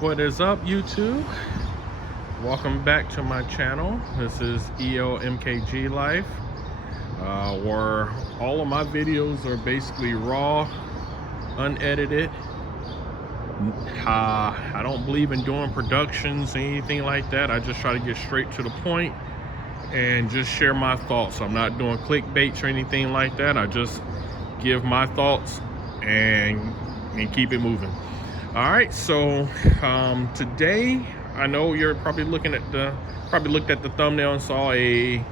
What is up, YouTube? Welcome back to my channel. This is EOMKG Life, where all of my videos are basically raw, unedited. I don't believe in doing productions, anything like that. I just try to get straight to the point and just share my thoughts. I'm not doing clickbaits or anything like that. I just give my thoughts and keep it moving. All right, so today, I know you're probably looked at the thumbnail and saw a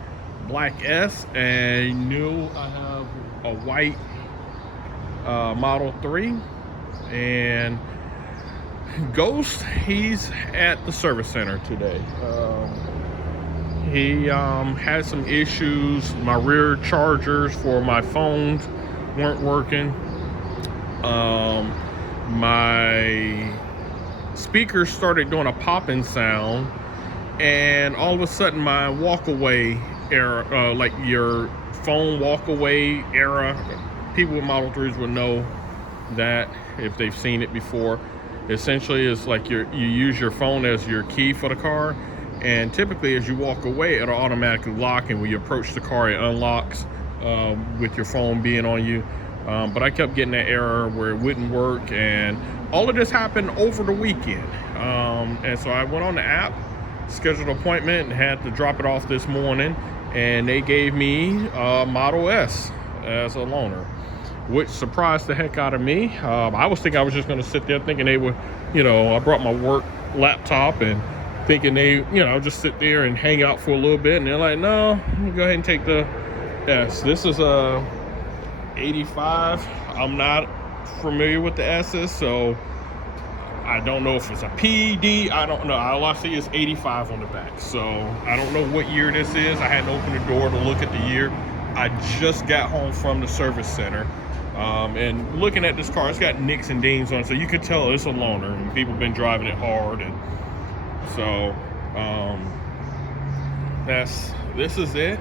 black S, and knew I have a white Model 3. And Ghost, he's at the service center today. He had some issues. My rear chargers for my phones weren't working. My speakers started doing a popping sound, and all of a sudden my walkaway error, like your phone walkaway error, people with Model 3s would know that if they've seen it before. Essentially, it's like you use your phone as your key for the car, and typically as you walk away it'll automatically lock, and when you approach the car it unlocks with your phone being on you. But I kept getting that error where it wouldn't work, and all of this happened over the weekend. And so I went on the app, scheduled an appointment, and had to drop it off this morning, and they gave me Model S as a loaner, which surprised the heck out of me. I was thinking I was just going to sit there thinking they would, I brought my work laptop and thinking they, just sit there and hang out for a little bit, and they're like, no, go ahead and take the S. This is a 85. I'm not familiar with the S's, so I don't know if it's a PD. I don't know. All I see is 85 on the back, so I don't know what year this is. I hadn't opened the door to look at the year. I just got home from the service center, and looking at this car, it's got nicks and dings on it, so you could tell it's a loaner, and people have been driving it hard. And so this is it.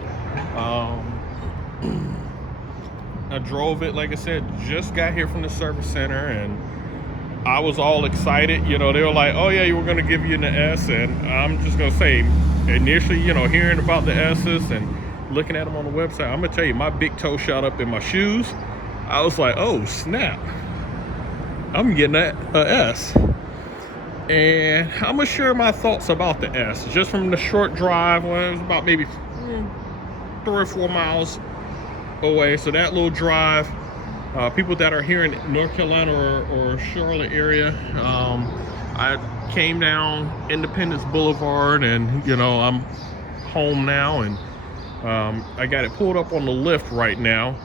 I drove it, like I said, just got here from the service center, and I was all excited. They were like, oh yeah, you were going to give you an S. And I'm just going to say, initially, hearing about the S's and looking at them on the website, I'm going to tell you, my big toe shot up in my shoes. I was like, oh snap, I'm getting a S. And I'm going to share my thoughts about the S, just from the short drive. Well, it was about maybe 3 or 4 miles away. So that little drive, people that are here in North Carolina or Charlotte area, I came down Independence Boulevard, and I'm home now, and I got it pulled up on the lift right now.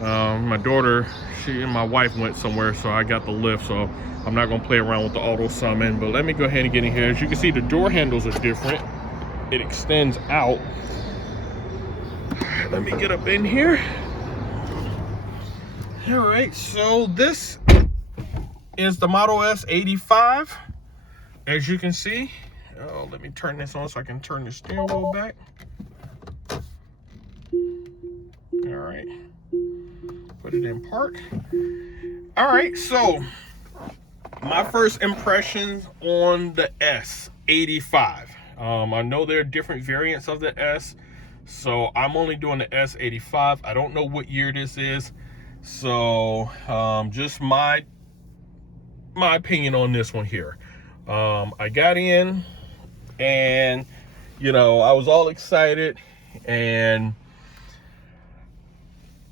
My daughter, she and my wife went somewhere, so I got the lift, so I'm not going to play around with the auto summon. But let me go ahead and get in here. As you can see, the door handles are different. It extends out. Let me get up in here. All right, so this is the Model S 85. As you can see, let me turn this on so I can turn the steering wheel back. All right, put it in park. All right, so my first impressions on the S85. I know there are different variants of the S, so I'm only doing the S85. I don't know what year this is, so just my opinion on this one here. I got in, and I was all excited, and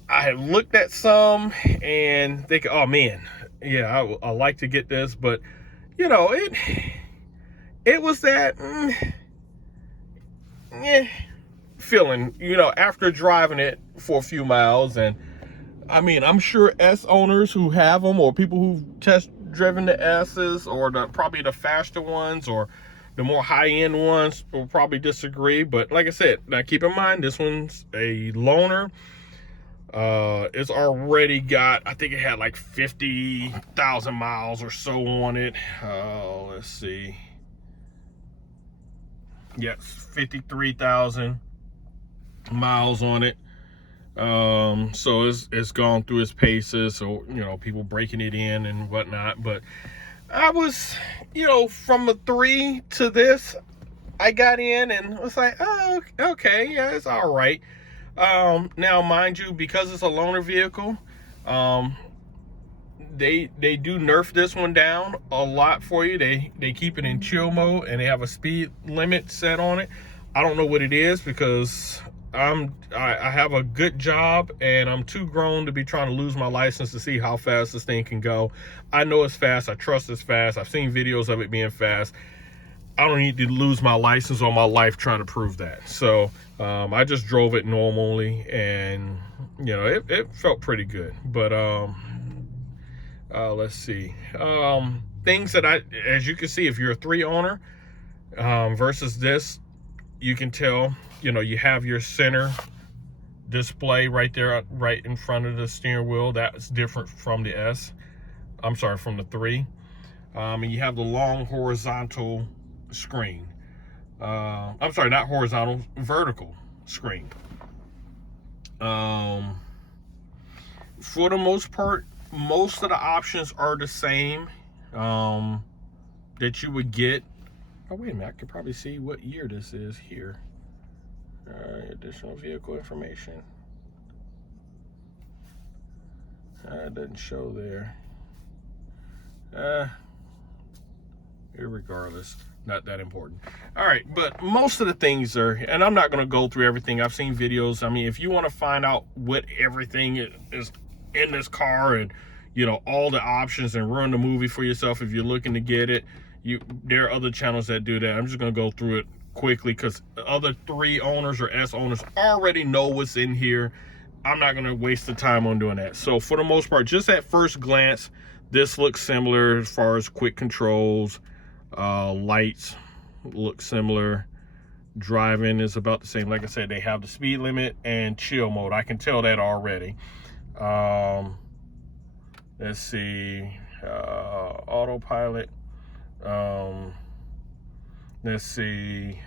I had looked at some and thinking, oh man, yeah, I like to get this, but it was that feeling, after driving it for a few miles. And I mean, I'm sure S owners who have them, or people who've test driven the S's, or probably the faster ones or the more high-end ones, will probably disagree. But like I said, now keep in mind, this one's a loaner. It's already got, I think it had like 50,000 miles or so on it. Let's see. Yes, 53,000 miles on it. So it's gone through its paces, so people breaking it in and whatnot. But I was, from a 3 to this, I got in and was like, oh, okay, yeah, it's all right. Now, mind you, because it's a loaner vehicle, they do nerf this one down a lot for you. They keep it in chill mode and they have a speed limit set on it. I don't know what it is because I have a good job and I'm too grown to be trying to lose my license to see how fast this thing can go. I know it's fast. I trust it's fast. I've seen videos of it being fast. I don't need to lose my license or my life trying to prove that. So I just drove it normally and it felt pretty good. But let's see. Things that as you can see, if you're a 3 owner versus this, you can tell, you have your center display right there, right in front of the steering wheel. That's different from the S. I'm sorry, from the 3. And you have the long horizontal screen. I'm sorry, not horizontal, vertical screen. For the most part, most of the options are the same that you would get. Oh, wait a minute, I can probably see what year this is here. Additional vehicle information. It doesn't show there. Regardless, not that important. All right, but most of the things are, and I'm not going to go through everything. I've seen videos. I mean, if you want to find out what everything is in this car and all the options and run the movie for yourself, if you're looking to get it, there are other channels that do that. I'm just going to go through it quickly because other 3 owners or S owners already know what's in here. I'm not going to waste the time on doing that. So for the most part, just at first glance, this looks similar as far as quick controls. Lights look similar. Driving is about the same. Like I said, they have the speed limit and chill mode. I can tell that already. Let's see. Autopilot. Let's see.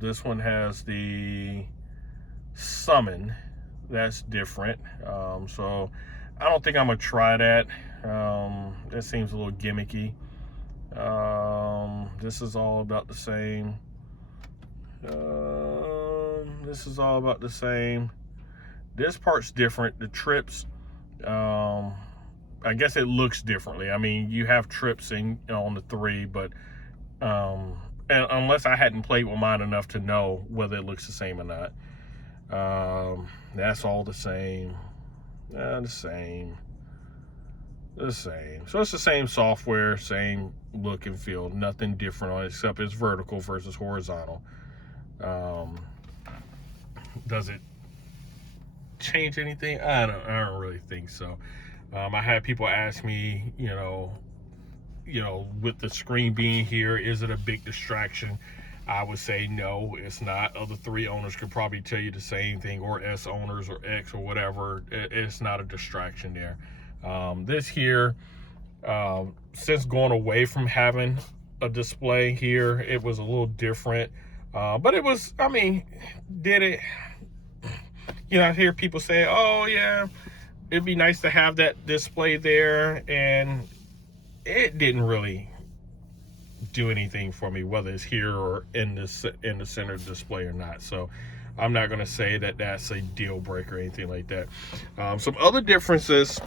This one has the summon. That's different. So I don't think I'm gonna try that. That seems a little gimmicky. This is all about the same. This is all about the same. This part's different. The trips, I guess it looks differently. I mean, you have trips on the 3, but and unless I hadn't played with mine enough to know whether it looks the same or not. That's all the same. The same. So it's the same software, same look and feel, nothing different on it except it's vertical versus horizontal. Does it change anything? I don't really think so. I had people ask me, with the screen being here, is it a big distraction? I would say no, it's not. Other 3 owners could probably tell you the same thing, or S owners or X or whatever. It's not a distraction there. This here, since going away from having a display here, it was a little different. But it was, I mean, did it, I hear people say, oh yeah, it'd be nice to have that display there. And it didn't really do anything for me, whether it's here or in the center display or not. So I'm not going to say that that's a deal breaker or anything like that. Some other differences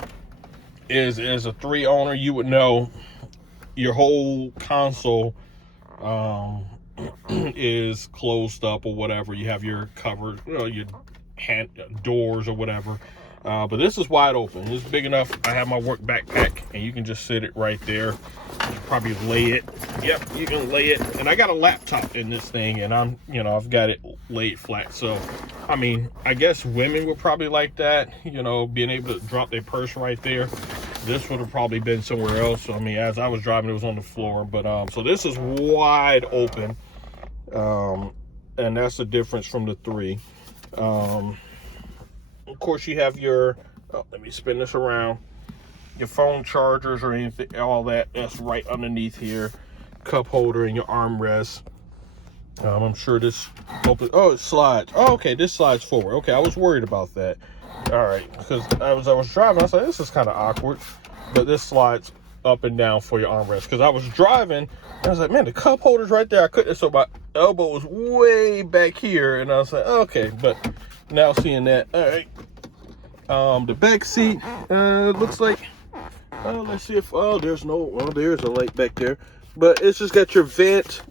is, as a 3 owner, you would know your whole console is closed up or whatever. You have your cover, your hand doors or whatever. But this is wide open. It's big enough. I have my work backpack and you can just sit it right there. You probably lay it. Yep, you can lay it. And I got a laptop in this thing and I've got it laid flat. So, I mean, I guess women would probably like that, being able to drop their purse right there. This would have probably been somewhere else. So, I mean, as I was driving, it was on the floor. But, so this is wide open. And that's the difference from the 3. Of course, you have your, let me spin this around, your phone chargers or anything, all that's right underneath here. Cup holder and your armrest. I'm sure this opens, it slides. Oh, okay, this slides forward. Okay, I was worried about that. All right, because as I was driving, I was like, this is kind of awkward. But this slides up and down for your armrest. Because I was driving, and I was like, man, the cup holder's right there. I couldn't, so my elbow was way back here, and I was like, okay. But now seeing that, all right. The back seat looks like, let's see if, there's no, well, there's a light back there, but it's just got your vent,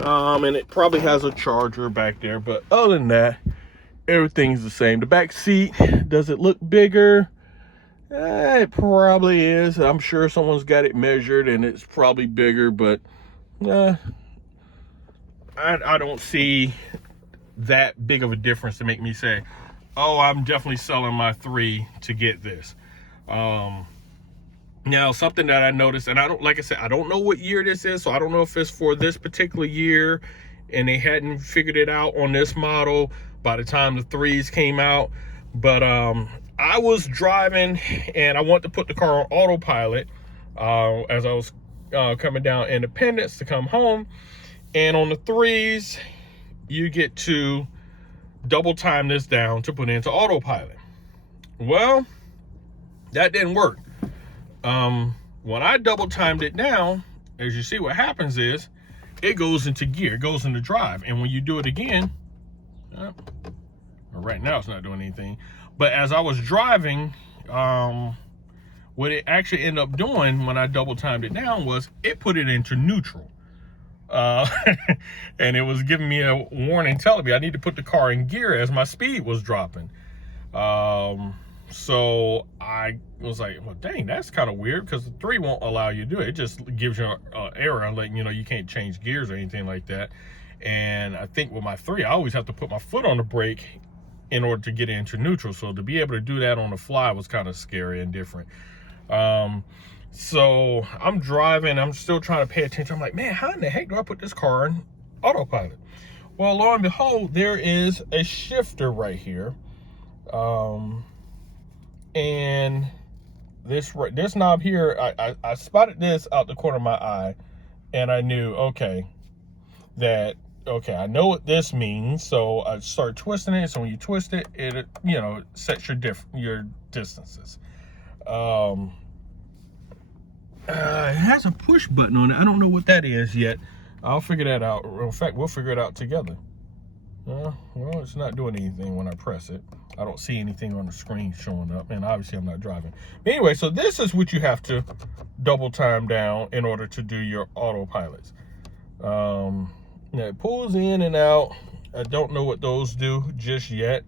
and it probably has a charger back there. But other than that, everything's the same. The back seat, does it look bigger? It probably is. I'm sure someone's got it measured and it's probably bigger, but I don't see that big of a difference to make me say, oh, I'm definitely selling my 3 to get this. Now, something that I noticed, and I don't, like I said, I don't know what year this is, so I don't know if it's for this particular year and they hadn't figured it out on this model by the time the 3s came out. But I was driving and I wanted to put the car on autopilot as I was coming down Independence to come home. And on the 3s, you get to double time this down to put into autopilot. Well, that didn't work. When I double timed it down, as you see, what happens is it goes into gear, it goes into drive. And when you do it again, right now it's not doing anything. But as I was driving, what it actually ended up doing when I double timed it down was it put it into neutral. And it was giving me a warning telling me I need to put the car in gear as my speed was dropping. So I was like, well, dang, that's kind of weird, because the 3 won't allow you to do it. It just gives you an error letting you know you can't change gears or anything like that. And I think with my 3, I always have to put my foot on the brake in order to get into neutral. So to be able to do that on the fly was kind of scary and different. So I'm driving, I'm still trying to pay attention. I'm like, man, how in the heck do I put this car in autopilot? Well, lo and behold, there is a shifter right here. And this knob here, I spotted this out the corner of my eye, and I knew, okay, I know what this means. So I started twisting it. So when you twist it, it sets your distances. It has a push button on it. I don't know what that is yet. I'll figure that out. In fact, we'll figure it out together. Well, it's not doing anything when I press it. I don't see anything on the screen showing up, and obviously I'm not driving. But anyway, so this is what you have to double time down in order to do your autopilots. It pulls in and out. I don't know what those do just yet,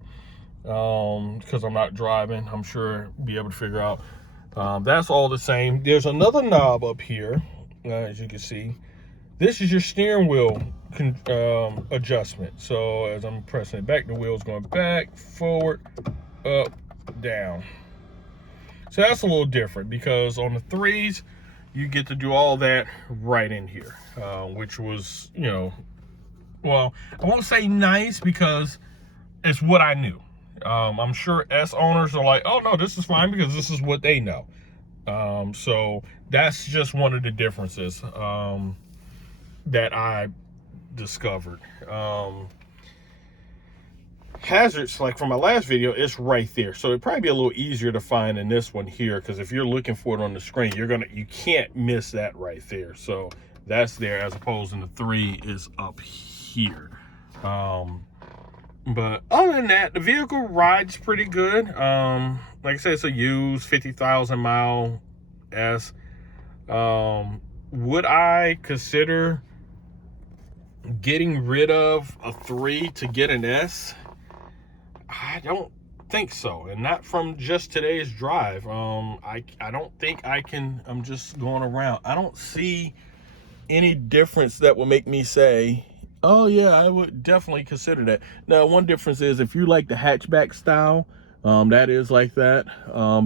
because I'm not driving. I'm sure I'll be able to figure out. That's all the same. There's another knob up here, as you can see. This is your steering wheel adjustment. So as I'm pressing it back, the wheel's going back, forward, up, down. So that's a little different, because on the 3s, you get to do all that right in here, which was, well, I won't say nice, because it's what I knew. I'm sure S owners are like, oh no, this is fine, because this is what they know. So that's just one of the differences that I discovered. Hazards, like from my last video, it's right there. So it'd probably be a little easier to find in this one here, because if you're looking for it on the screen, you can't miss that right there. So that's there, as opposed to the 3 is up here. But other than that, the vehicle rides pretty good. Like I said, it's a used 50,000 mile S. Would I consider getting rid of a 3 to get an S? I don't think so, and not from just today's drive. I don't think I can. I'm just going around. I don't see any difference that will make me say, oh yeah, I would definitely consider that. Now, one difference is if you like the hatchback style, that is like that.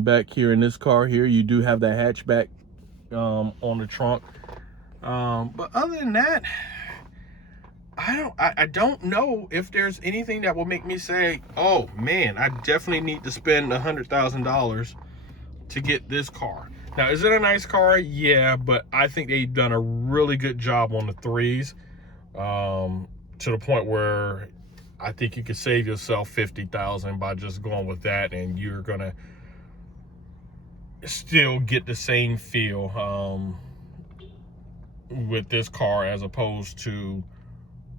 Back here in this car here, you do have that hatchback on the trunk. But other than that, I don't know if there's anything that will make me say, oh man, I definitely need to spend $100,000 to get this car. Now, is it a nice car? Yeah, but I think they've done a really good job on the 3s, to the point where I think you could save yourself $50,000 by just going with that, and you're gonna still get the same feel with this car as opposed to,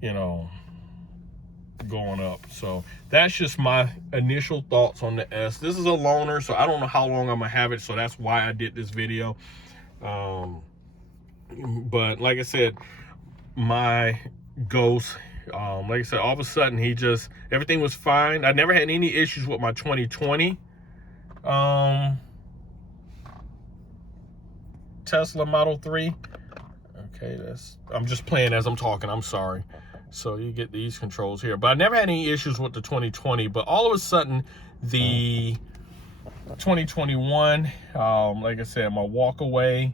you know, going up. So that's just my initial thoughts on the S. This is a loaner, so I don't know how long I'm gonna have it, so that's why I did this video. But like I said, my Ghost, like I said, all of a sudden everything was fine. I never had any issues with my 2020 Tesla Model 3. Okay, I'm just playing as I'm talking, I'm sorry. So you get these controls here, but I never had any issues with the 2020. But all of a sudden, the 2021, like I said, my walk away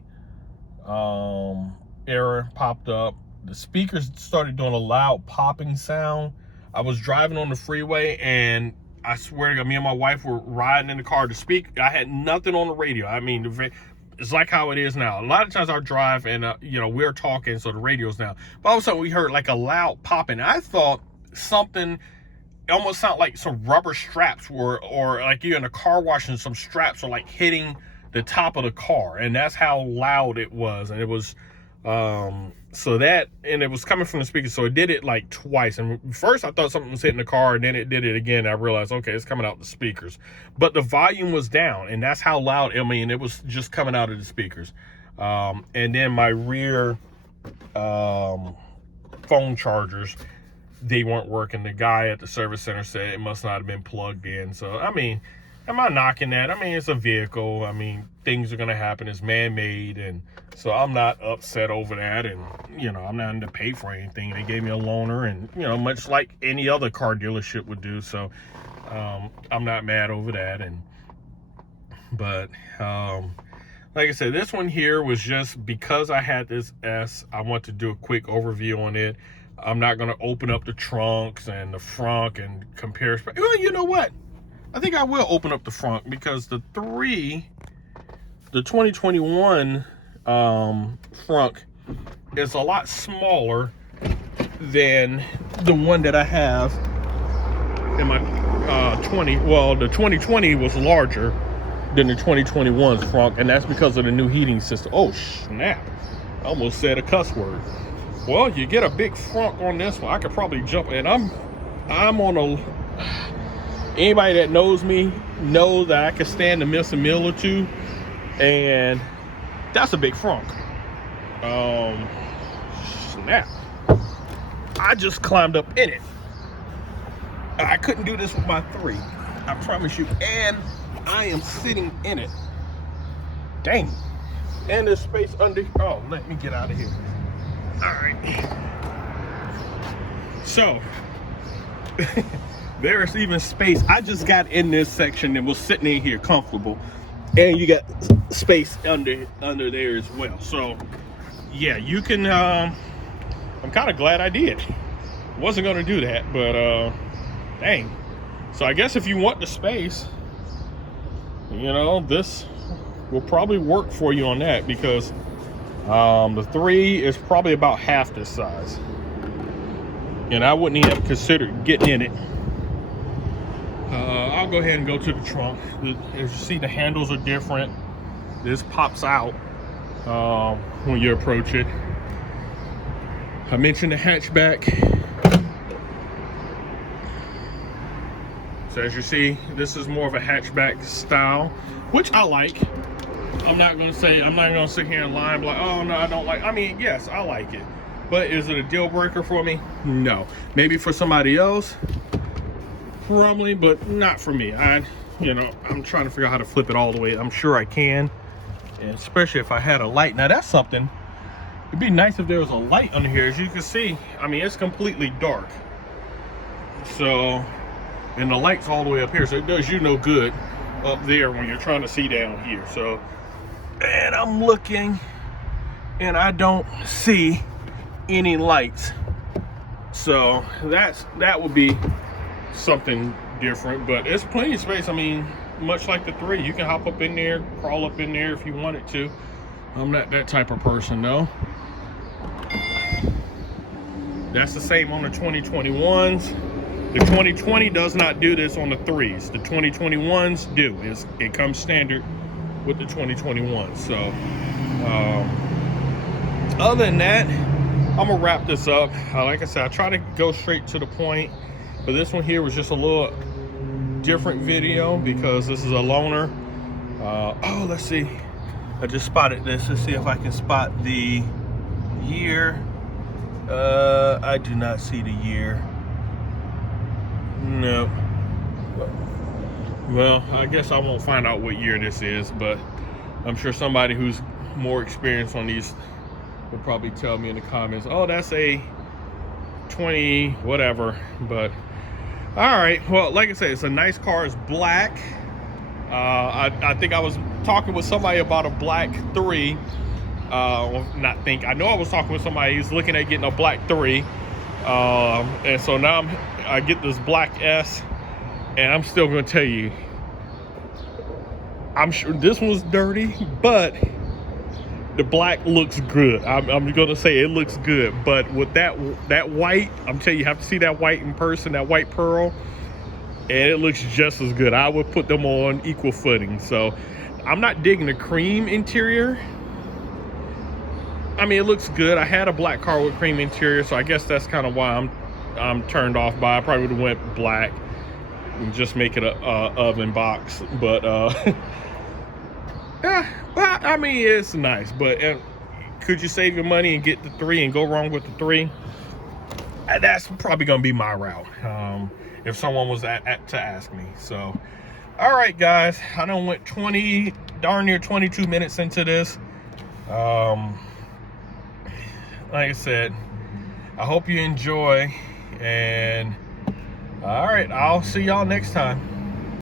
error popped up. The speakers started doing a loud popping sound. I was driving on the freeway, and I swear to God, me and my wife were riding in the car to speak. I had nothing on the radio. I mean, it's like how it is now. A lot of times I drive and, you know, we're talking, so the radio's down. But all of a sudden we heard like a loud popping. I thought something, it almost sounded like some rubber straps or like you're in a car wash and some straps are like hitting the top of the car. And that's how loud it was. And it was, and it was coming from the speaker. So it did it like twice. And first I thought something was hitting the car, and then it did it again. I realized, okay, it's coming out the speakers, but the volume was down, and that's how loud, I mean, it was just coming out of the speakers. And then my rear, phone chargers, they weren't working. The guy at the service center said it must not have been plugged in. So, I mean, am I knocking that? I mean, it's a vehicle. I mean, things are going to happen. It's man-made. And so I'm not upset over that. And, you know, I'm not going to pay for anything. They gave me a loaner, and, you know, much like any other car dealership would do. So I'm not mad over that. But like I said, this one here was just because I had this S, I want to do a quick overview on it. I'm not going to open up the trunks and the front and compare. Well, you know what? I think I will open up the front, because the 2021 front is a lot smaller than the one that I have in my 20. Well, the 2020 was larger than the 2021's front, and that's because of the new heating system. Oh snap, I almost said a cuss word. Well, you get a big front on this one. I could probably jump, and I'm on a, anybody that knows me knows that I can stand to miss a meal or two, and that's a big front. Snap, I just climbed up in it. I couldn't do this with my 3, I promise you. And I am sitting in it. Dang. And there's space under. Oh, let me get out of here. All right. So there's even space. I just got in this section and was sitting in here comfortable, and you got space under there as well. So yeah, you can. I'm kind of glad I did. Wasn't gonna do that, but dang. So I guess if you want the space, you know, this will probably work for you on that, because the 3 is probably about half this size, and I wouldn't even have considered getting in it. I'll go ahead and go to the trunk. As you see, the handles are different. This pops out when you approach it. I mentioned the hatchback. So as you see, this is more of a hatchback style, which I like. I'm not gonna sit here and lie and be like, oh no, I don't like. I mean, yes, I like it, but is it a deal breaker for me? No. Maybe for somebody else, probably, but not for me. I'm trying to figure out how to flip it all the way. I'm sure I can, and especially if I had a light. Now that's something. It'd be nice if there was a light under here. As you can see, I mean, it's completely dark. So, and the light's all the way up here, so it does you no good up there when you're trying to see down here. So, and I'm looking, and I don't see any lights. So that would be something different, but there's plenty of space. I mean, much like the 3, you can hop up in there, crawl up in there if you wanted to. I'm not that type of person, though. That's the same on the 2021s. The 2020 does not do this on the 3s. The 2021s do. It comes standard with the 2021. So other than that, I'm gonna wrap this up. Like I said, I try to go straight to the point, but this one here was just a little different video because this is a loaner. Oh, let's see. I just spotted this. Let's see if I can spot the year. I do not see the year. No. Well, I guess I won't find out what year this is, but I'm sure somebody who's more experienced on these will probably tell me in the comments, oh, that's a 20 whatever. But all right, well, like I said, it's a nice car. It's black. I think I was talking with somebody about a black 3. I know I was talking with somebody who's looking at getting a black 3. And so now I get this black S, and I'm still gonna tell you, I'm sure this one's dirty, but the black looks good. I'm gonna say it looks good, but with that white, I'm telling you, have to see that white in person, that white pearl, and it looks just as good. I would put them on equal footing. So I'm not digging the cream interior. I mean, it looks good. I had a black car with cream interior, so I guess that's kind of why I'm turned off by it. I probably would have went black and just make it a oven box. But yeah, well, I mean, it's nice. But could you save your money and get the 3 and go wrong with the 3? That's probably gonna be my route if someone was to ask me. So all right, guys, I done went darn near 22 minutes into this. Like I said, I hope you enjoy, and all right, I'll see y'all next time.